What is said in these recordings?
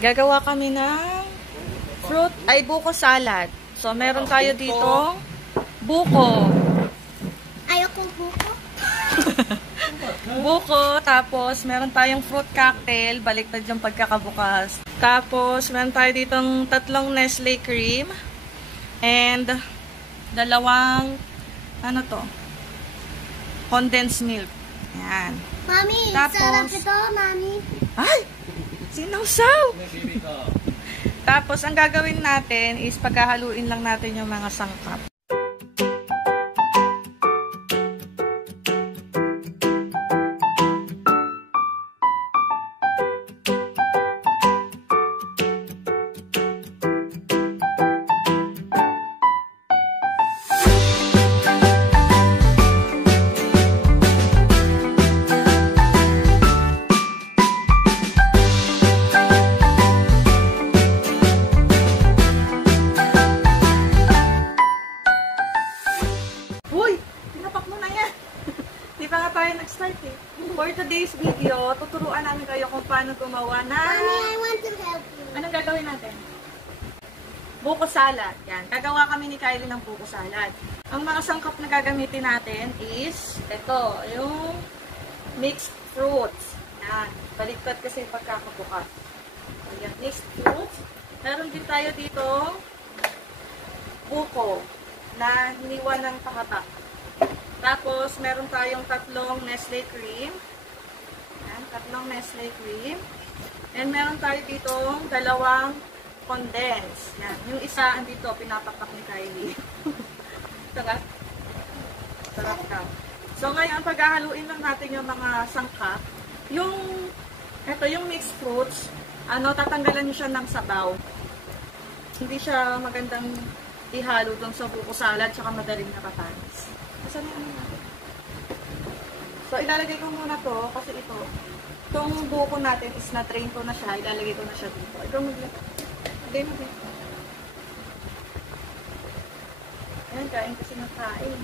Gagawa kami ng buko salad. So, meron tayo dito buko. Ayoko buko. Buko, tapos meron tayong fruit cocktail, baliktad yung pagkakabukas. Tapos, meron tayo ditong 3 Nestle cream and 2 condensed milk. Yan. Mami, tapos, sarap ito, mami. Ay! Sinawsaw! Tapos, ang gagawin natin is paghahaluin lang natin yung mga sangkap. For today's video, tuturuan namin kayo kung paano gumawa na... Mommy, I want to help you. Anong gagawin natin? Buko salad. Yan. Gagawa kami ni Kylie ng buko salad. Ang mga sangkap na gagamitin natin is ito, yung mixed fruits. Yan. Baliktad kasi yung pagkakabukas. So, yan. Mixed fruits. Meron din tayo dito buko na hiniwa ng pahatak. Tapos, meron tayong 3 Nestle cream. Yan, 3 Nestle cream. And meron tayo dito 2 condense. Yan. Yung isa, andito, pinapapak ni Kylie. Sarap? Sarap ka. So, ngayon, paghahaluin lang natin yung mga sangkap. Yung mixed fruits, tatanggalan nyo siya ng sabaw. Hindi siya magandang ihalo dun sa buko salad, tsaka madaling nakapanis. Asan na natin? So, ilalagay ko muna to kasi itong buko natin is na-train ko na siya. Ilalagay ko na siya dito. Ikaw maglagay. Lagay mo dito. Ayan, kain kasi ng kain.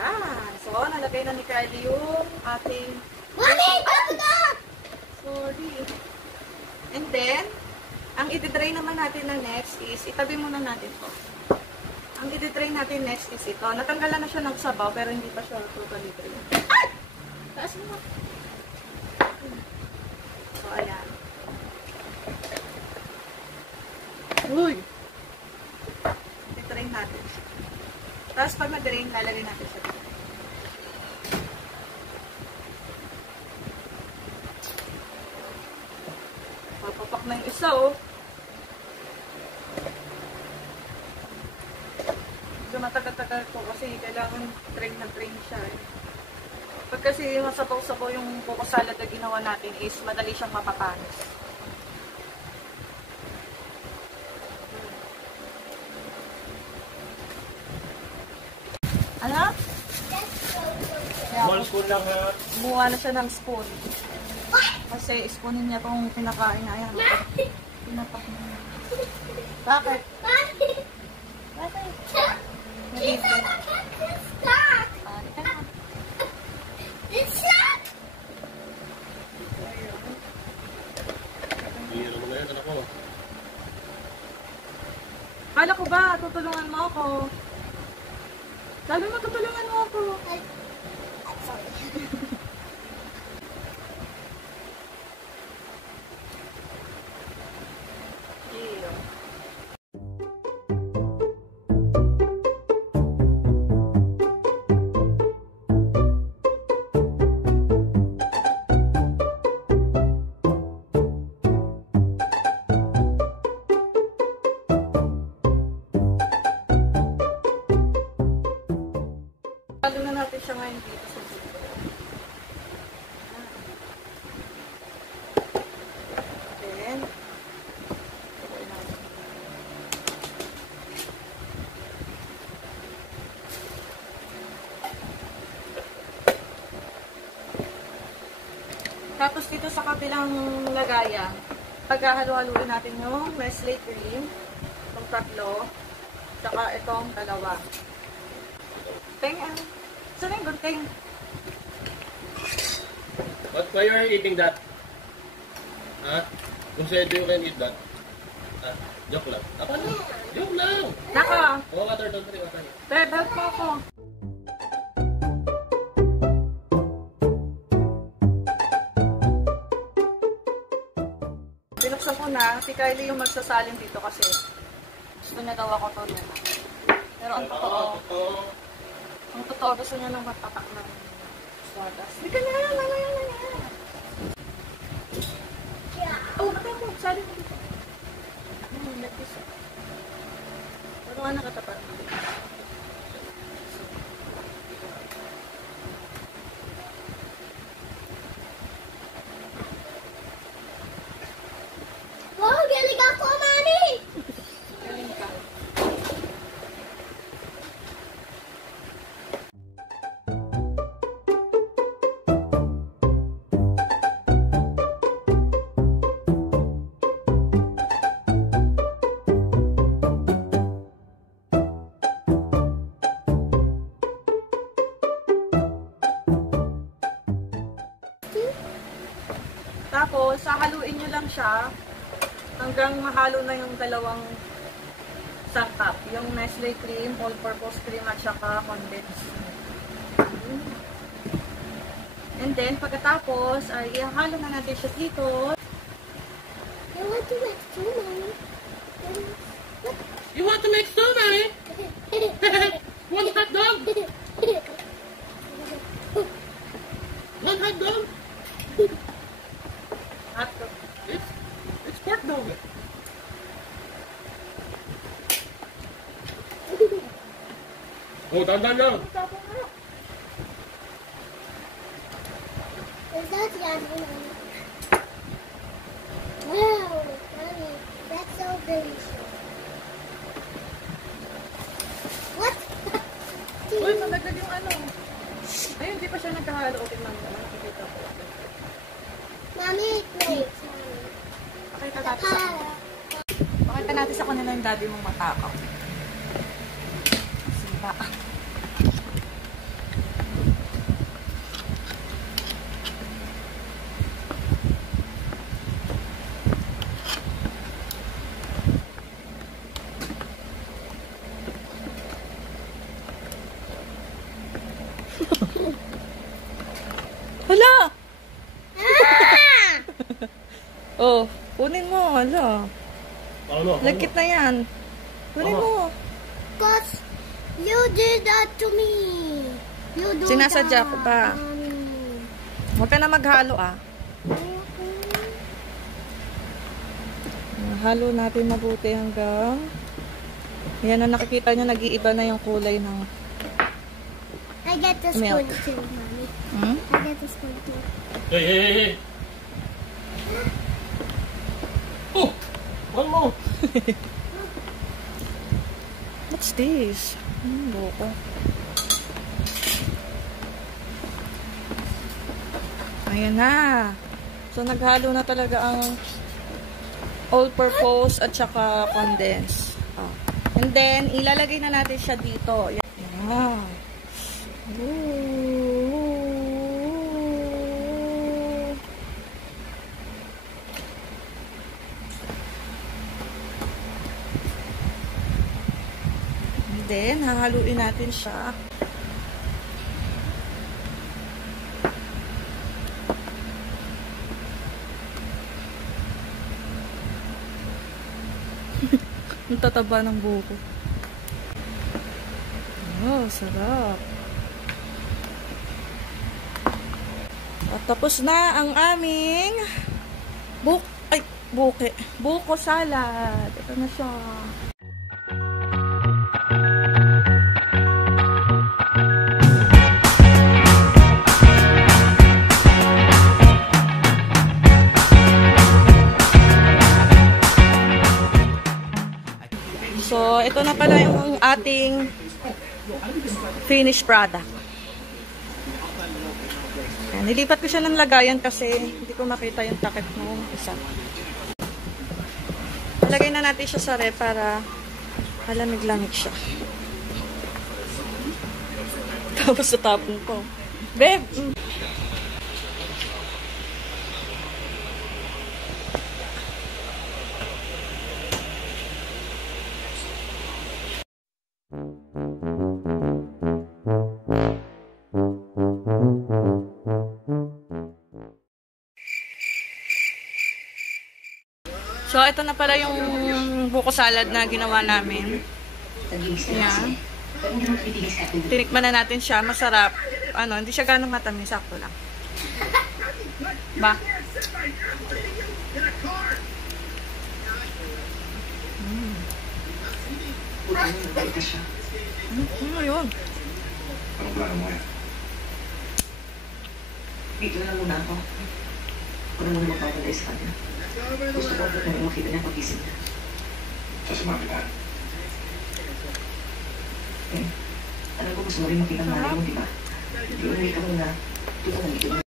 Yan. So, nalagay na ni Kylie yung ating... Mommy, stop that! Sorry. And then, ang i-dry naman natin na next is, itabi muna natin to. Ang i-try natin next is ito. Natanggalan na siya ng sabaw, pero hindi pa siya totally dry. Ay! Taas mo. So, ayan. Uy! I-try natin siya. Tapos, pag na-drain, lalagay natin siya dito. Papapak na yung isa, oh. Matagal-tagal po kasi kailangan train na train siya. Pag kasi masabaw-sabaw yung buko salad na ginawa natin is madali siyang mapapanis. Ano? Small spoon lang ha. Buha na siya ng spoon. Kasi spoonin niya itong pinakain na yan. Pinapak niya. Bakit? Bakit? It's stuck. It's stuck. Biro mo na yan, anak ko. Kala ko ba, tutulungan mo ako? Sabi mo, tutulungan mo ako. Sorry. Lalo na natin siya ngayon dito sa buko. Then, tapos dito sa kabilang lagayan, paghahalu-haluin natin yung Nestle cream, itong 3, saka itong 2. Pengen. Saan yung gunting? Why you are eating that? Huh? Kung said you can eat that. Ah, joke lang. Ako lang. Joke lang. Naka! Oh, water, don't drink water. Beb, help mo ako. Binuksan ko na. Si Kylie yung magsasalin dito kasi gusto niya daw ako to nila. Pero ang totoo, ang totoo gusto niya nang matatak ng sawdust. Hindi ka na, mamaya na yan. Oh, ito mo, salin mo dito. Nagpisa. Ano nga nakatapat? Wow, galing ako, Mami! Galing ka. Tapos, sahaluin nyo lang siya hanggang mahalo na yung dalawang sangkap. Yung Nestle cream, all-purpose cream at saka condensed milk. And then, pagkatapos, ay ihalo na natin siya dito. I want to make two, Mommy. You want to make stew, Mommy? One hot dog? One hot dog? At It's pork dog. Oh, dandan lang. Is that yummy, Mommy? Wow, Mommy, that's so delicious. What? uy, malaglag yung ano. Ayun, hindi pa siya nagkahalo. Okay, mami. Nakikita ko. Mommy, plates, Mommy. Pakita natin sa Pakita natin sa kanila yung daddy mong matakaw. Simba. Hala! Ah! Oh, kunin mo. Hala. Ano? Lagkit na yan. Kunin mo. Because you did that to me. You do Sinasadya ko ba? Mommy. Huwag ka na maghalo ah. Halo natin mabuti hanggang yan na nakikita nyo, nag-iiba na yung kulay ng I get the Milk. spoon too, Mommy. hmm? I get the spoon too. Hey, hey, hey, hey. Oh, one more. What's this? Buko. Ayan na. So, naghalo na talaga ang all-purpose at saka condensed. Oh. And then, ilalagay na natin siya dito. Yan. Ooh. And then, hahaluin natin siya. Ang tataba ng buko. Oh, sarap. At tapos na ang aming buko salad. Ito na siya. So, ito na pala yung ating finished product. Ayan, nilipat ko siya ng lagayan kasi hindi ko makita yung takip ng isa. Lagay na natin siya sa ref para malamig-lamig siya. Tapos natapon ko. Babe! So, ito na pala yung buko salad na ginawa namin. Ayan. Tinikman na natin siya. Masarap. Ano, hindi siya ganong matamis. Sakto lang. Ba? Ano yun? Anong plano mo yan? Dito na muna ako. Ako na muna magpapalay sa kanya. Gusto ko na makita niya pag-isip niya. Sasamahan kita. Alam ko gusto mo rin makita ng nanay mo, di ba? Di umuwi ka muna. Di ba nandito na